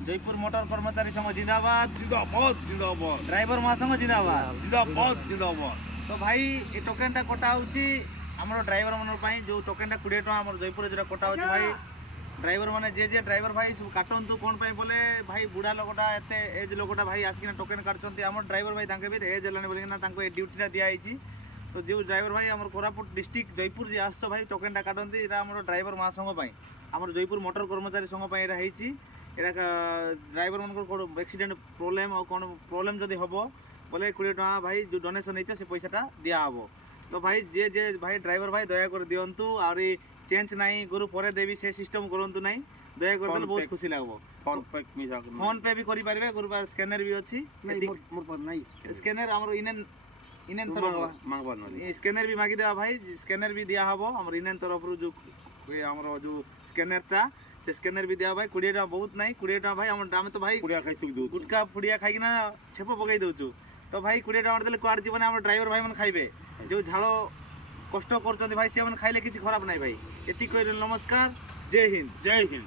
Jaipur motor कर्मचारी संघ जिंदाबाद जिंदाबाद जिंदाबाद ड्राइवर महासंघ जिंदाबाद जिंदाबाद जिंदाबाद। तो भाई ये टोकन टा कटा होची हमरो ड्राइवर मन पई जो टोकन टा 20 टका हमर जयपुर जो कटा होची भाई ड्राइवर माने जे ड्राइवर भाई सब काटंतु कोन पई बोले भाई बुढ़ा लोकटा एते एज लोकटा भाई आसिकिना टोकन काटचंती हमर ड्राइवर भाई तांके भी एज लाने बोले ना तांको ए ड्यूटी टा दिया आइची। तो जो ड्राइवर भाई हमर कोरापुट डिस्ट्रिक्ट जयपुर जे आसछ भाई टोकन टा काटंती एरा हमर ड्राइवर महासंघ पई हमर जयपुर मोटर कर्मचारी संघ पई एरा हेची। एरा ड्राइवर मन को एक्सीडेंट प्रॉब्लम और कोन प्रॉब्लम जदी हबो बोले 20 टका भाई जो डोनेशन हेते से पैसाटा दिया हबो। तो भाई जे भाई ड्राइवर भाई दया कर दियंतु और चेंज नहीं गुरु परे देवी से सिस्टम करंतु नहीं दया कर देले बहुत खुशी लागबो। फोन पे भी करि पारबे गुरु पर स्कैनर भी अछि नहीं मोर पर नहीं स्कैनर हमरो इनेन इनेन तरफ मांगबा नहीं स्कैनर भी मागी देबा भाई स्कैनर भी दिया हबो हमर इनेन तरफ रु जो हमरो जो स्कैनर टा से स्कैनर भी दिया भाई 20 टका बहुत नहीं 20 टका भाई हमर दाम तो भाई पुड़िया खाइ थुक दउ गुटका फुड़िया खाइ ना छेप पकई दउछु। तो भाई 20 टका देले क्वाड जीवन हमर ड्राइवर भाई मन खाइबे जो झालो कष्ट करछन भाई से मन खाइले किछि खराब नहीं भाई। एति कहिल नमस्कार जय हिंद। जय हिंद।